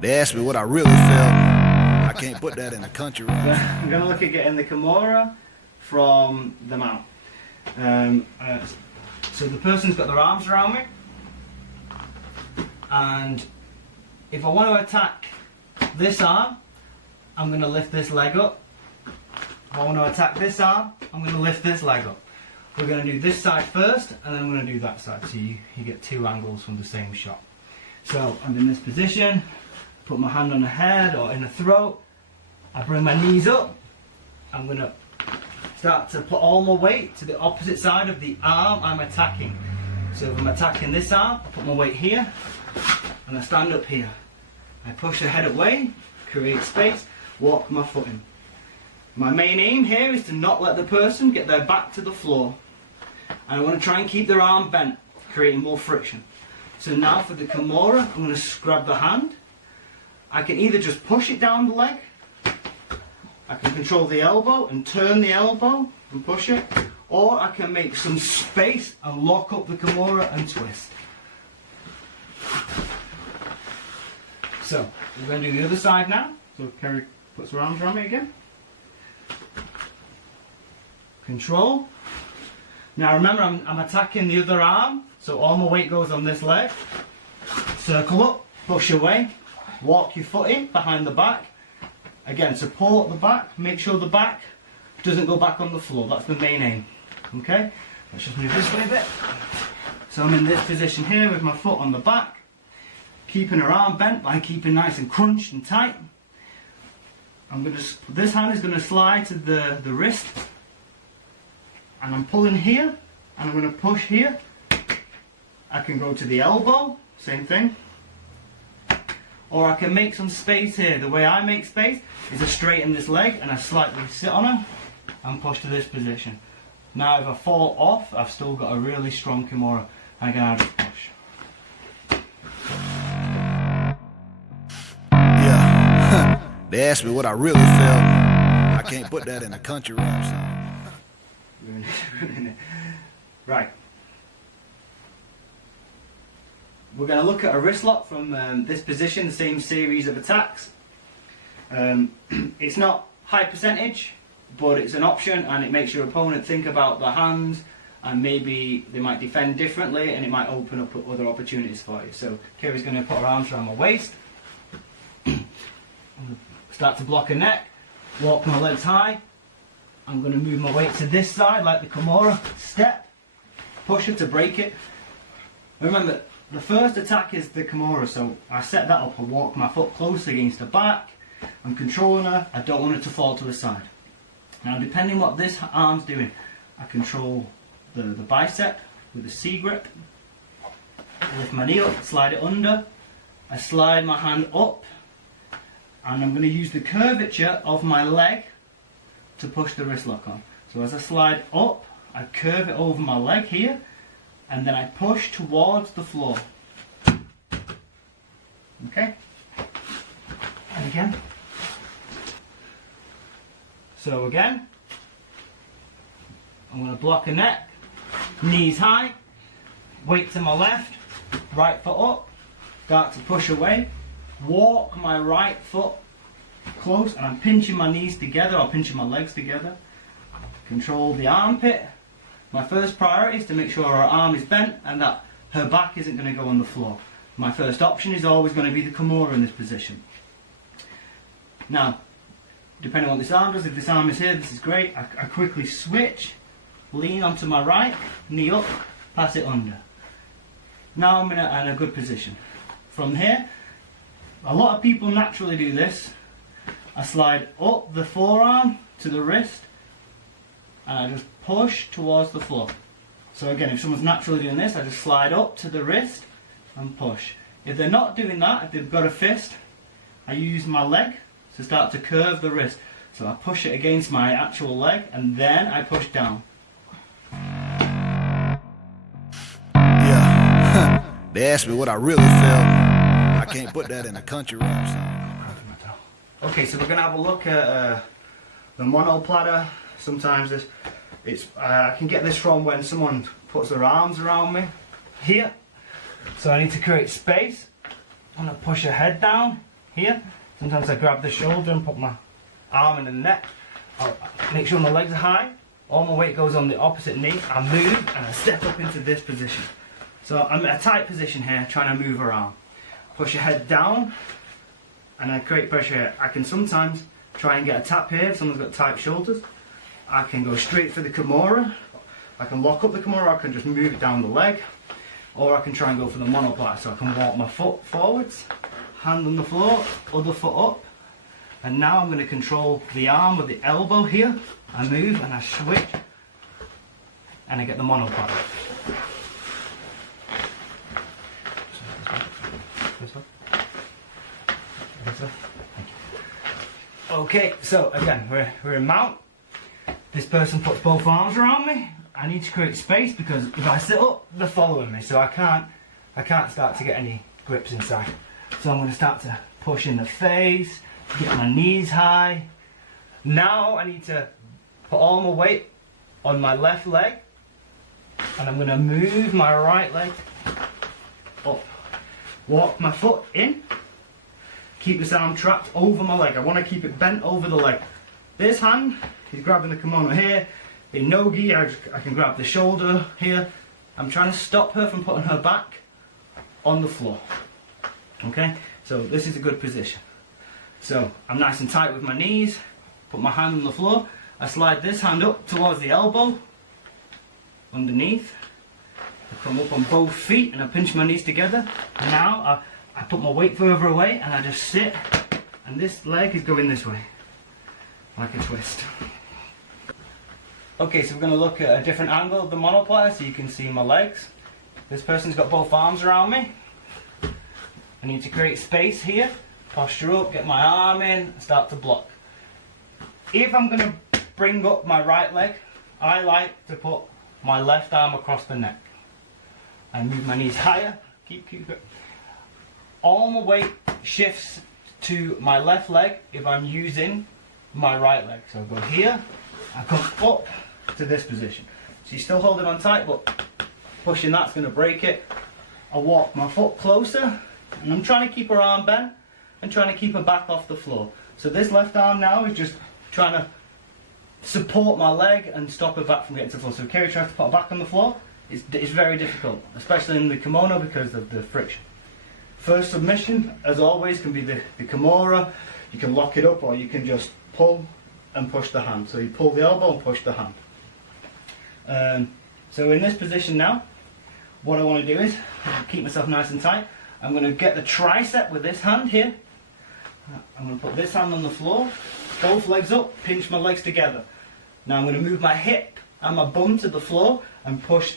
They asked me what I really felt. I can't put that in a country rap. I'm going to look at getting the Kimura from the mount. So the person's got their arms around me, and if I want to attack this arm, I'm going to lift this leg up. If I want to attack this arm, I'm going to lift this leg up. We're going to do this side first, and then I'm going to do that side, so you get two angles from the same shot. So I'm in this position, put my hand on the head or in the throat, I bring my knees up, I'm going to start to put all my weight to the opposite side of the arm I'm attacking. So if I'm attacking this arm, I put my weight here, and I stand up here. I push the head away, create space, walk my foot in. My main aim here is to not let the person get their back to the floor. And I want to try and keep their arm bent, creating more friction. So now for the Kimura, I'm going to grab the hand. I can either just push it down the leg, I can control the elbow and turn the elbow and push it, or I can make some space and lock up the Kimura and twist. So, we're going to do the other side now. So Kerry puts her arms around me again. Control. Now remember, I'm attacking the other arm, so all my weight goes on this leg. Circle up, push away, walk your foot in behind the back. Again, support the back, make sure the back doesn't go back on the floor. That's the main aim. Okay? Let's just move this way a bit. So I'm in this position here with my foot on the back, keeping her arm bent by keeping nice and crunched and tight. This hand is going to slide to the wrist, and I'm pulling here, and I'm going to push here. I can go to the elbow, same thing. Or I can make some space here. The way I make space is I straighten this leg and I slightly sit on her and push to this position. Now if I fall off, I've still got a really strong Kimura. I can just push. Yeah, they asked me what I really felt. I can't put that in a country rap song. Right. We're going to look at a wrist lock from this position, the same series of attacks. It's not high percentage, but it's an option, and it makes your opponent think about the hands, and maybe they might defend differently, and it might open up other opportunities for you. So Kira's going to put her arms around my waist, start to block her neck, walk my legs high. I'm going to move my weight to this side like the Kimura, step, push her to break it. Remember, the first attack is the Kimura, so I set that up. I walk my foot close against the back. I'm controlling her. I don't want her to fall to the side. Now, depending what this arm's doing, I control the bicep with a C grip. I lift my knee up, slide it under. I slide my hand up, and I'm going to use the curvature of my leg to push the wrist lock on. So as I slide up, I curve it over my leg here, and then I push towards the floor. Okay? And again. So again, I'm going to block a neck, knees high, weight to my left, right foot up, start to push away, walk my right foot close, and I'm pinching my knees together or pinching my legs together. Control the armpit. My first priority is to make sure her arm is bent and that her back isn't going to go on the floor. My first option is always going to be the Kimura in this position. Now, depending on what this arm does, if this arm is here, this is great. I quickly switch, lean onto my right, knee up, pass it under. Now I'm in a good position. From here, a lot of people naturally do this. I slide up the forearm to the wrist, and I just push towards the floor. So again, if someone's naturally doing this, I just slide up to the wrist and push. If they're not doing that, if they've got a fist, I use my leg to start to curve the wrist. So I push it against my actual leg, and then I push down. Yeah, they asked me what I really felt. I can't put that in a country rap song. Okay, so we're going to have a look at the Monoplata. Sometimes I can get this from when someone puts their arms around me here. So I need to create space. I'm going to push her head down here. Sometimes I grab the shoulder and put my arm in the neck. I'll make sure my legs are high. All my weight goes on the opposite knee. I move and I step up into this position. So I'm in a tight position here, trying to move around. Push your head down, and I create pressure here. I can sometimes try and get a tap here if someone's got tight shoulders. I can go straight for the Kimura. I can lock up the Kimura, I can just move it down the leg. Or I can try and go for the Monoplata. So I can walk my foot forwards, hand on the floor, other foot up. And now I'm going to control the arm with the elbow here. I move and I switch. And I get the Monoplata. Okay, so again, we're in mount. This person puts both arms around me. I need to create space because if I sit up, they're following me, so I can't start to get any grips inside. So I'm going to start to push in the face, get my knees high. Now I need to put all my weight on my left leg, and I'm going to move my right leg up. Walk my foot in. Keep this arm trapped over my leg. I want to keep it bent over the leg. This hand, he's grabbing the kimono here. In no-gi, I can grab the shoulder here. I'm trying to stop her from putting her back on the floor. Okay, so this is a good position. So I'm nice and tight with my knees. Put my hand on the floor. I slide this hand up towards the elbow, underneath. I come up on both feet and I pinch my knees together. Now I put my weight further away and I just sit, and this leg is going this way, like a twist. Okay, so we're going to look at a different angle of the Monoplata so you can see my legs. This person's got both arms around me. I need to create space here, posture up, get my arm in, start to block. If I'm going to bring up my right leg, I like to put my left arm across the neck. I move my knees higher, keep it. All my weight shifts to my left leg if I'm using my right leg. So I go here, I come up to this position. So you're still holding on tight, but pushing that's going to break it. I walk my foot closer, and I'm trying to keep her arm bent and trying to keep her back off the floor. So this left arm now is just trying to support my leg and stop her back from getting to the floor. So Kerry tries to put her back on the floor. It's very difficult, especially in the kimono because of the friction. First submission, as always, can be the Kimura. You can lock it up, or you can just pull and push the hand. So you pull the elbow and push the hand. So in this position now, what I want to do is keep myself nice and tight. I'm going to get the tricep with this hand here. I'm going to put this hand on the floor, both legs up, pinch my legs together. Now I'm going to move my hip and my bum to the floor and push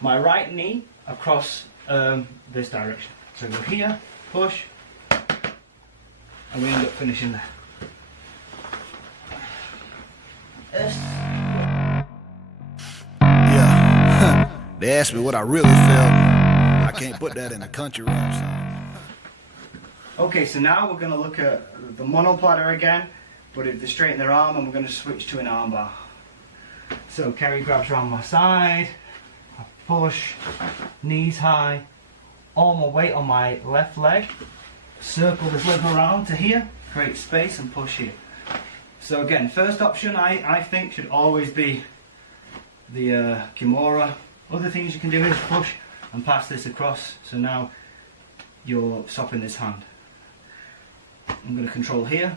my right knee across this direction. So go here, push, and we end up finishing there. Yeah. They asked me what I really felt. I can't put that in a country rap song. Okay, so now we're going to look at the Monoplata again, but if they straighten their arm, and we're going to switch to an armbar. So Kerry grabs around my side, I push, knees high, all my weight on my left leg, circle this leg around to here, create space and push here. So again, first option I think should always be the Kimura. Other things you can do is push and pass this across, so now you're stopping this hand. I'm going to control here.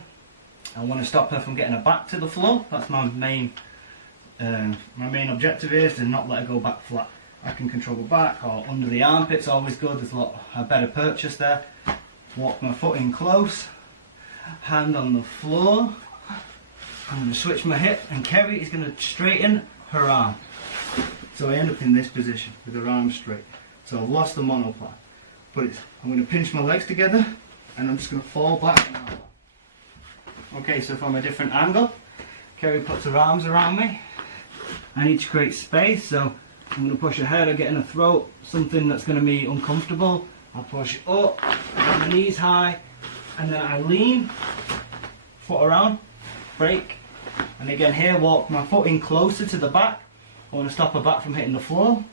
I want to stop her from getting her back to the floor. That's my main objective is to not let her go back flat. I can control the back or under the armpits, always good. There's a better purchase there. Walk my foot in close, hand on the floor. I'm going to switch my hip, and Kerry is going to straighten her arm. So I end up in this position with her arm straight. So I've lost the Monoplata. But I'm going to pinch my legs together, and I'm just going to fall back. Okay, so from a different angle, Kerry puts her arms around me. I need to create space, so I'm going to push her head or get in her throat, something that's going to be uncomfortable. I'll push up, get my knees high, and then I lean, foot around, break, and again here walk my foot in closer to the back. I want to stop her back from hitting the floor.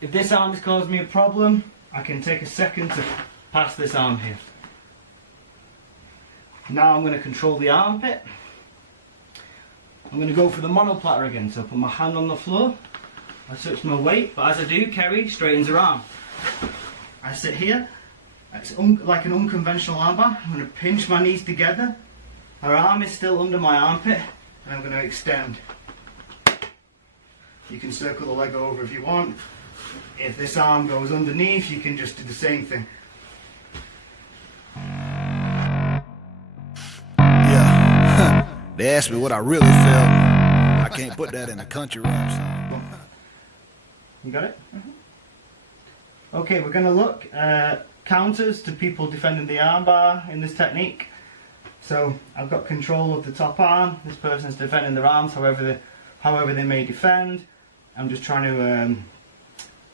If this arm has caused me a problem, I can take a second to pass this arm here. Now I'm going to control the armpit. I'm going to go for the monoplata again. So I put my hand on the floor, I touch my weight, but as I do, Kerry straightens her arm. I sit here, it's like an unconventional armbar. I'm going to pinch my knees together. Her arm is still under my armpit, and I'm going to extend. You can circle the leg over if you want. If this arm goes underneath, you can just do the same thing. Yeah. They asked me what I really felt. I can't put that in a country rap song. You got it? Mm-hmm. Okay, we're going to look at counters to people defending the armbar in this technique. So I've got control of the top arm. This person's defending their arms however they may defend. I'm just trying to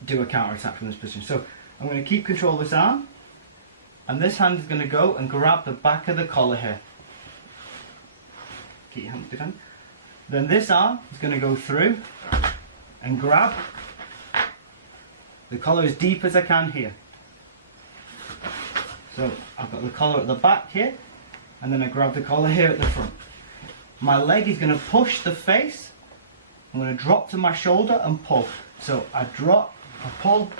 do a counter attack from this position. So I'm going to keep control of this arm, and this hand is going to go and grab the back of the collar here. Keep your hands behind. Then this arm is going to go through and grab the collar as deep as I can here. So I've got the collar at the back here, and then I grab the collar here at the front. My leg is going to push the face. I'm going to drop to my shoulder and pull. So I drop, I pull,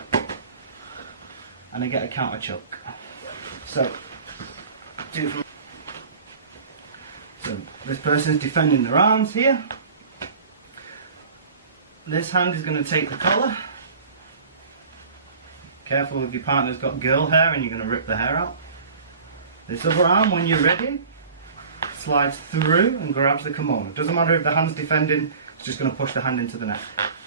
and I get a counter choke. So this person is defending their arms here. This hand is going to take the collar. Careful if your partner's got girl hair and you're going to rip the hair out. This other arm, when you're ready, slides through and grabs the kimono. Doesn't matter if the hand's defending, it's just going to push the hand into the neck.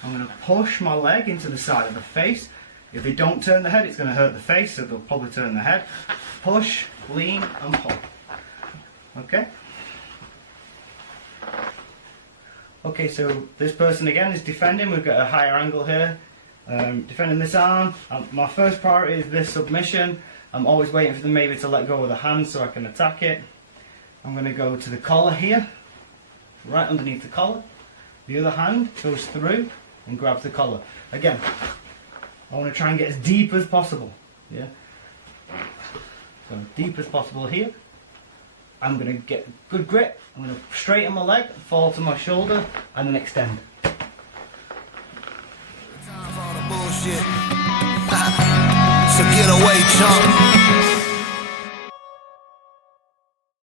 I'm going to push my leg into the side of the face. If they don't turn the head, it's going to hurt the face, so they'll probably turn the head. Push, lean, and pull. Okay? Okay, so this person again is defending. We've got a higher angle here. Defending this arm. My first priority is this submission. I'm always waiting for them maybe to let go of the hand so I can attack it. I'm going to go to the collar here, right underneath the collar. The other hand goes through and grabs the collar. Again, I want to try and get as deep as possible. Yeah. So deep as possible here. I'm going to get good grip. I'm going to straighten my leg, fall to my shoulder, and then extend. Time for all the bullshit. So get away, chump.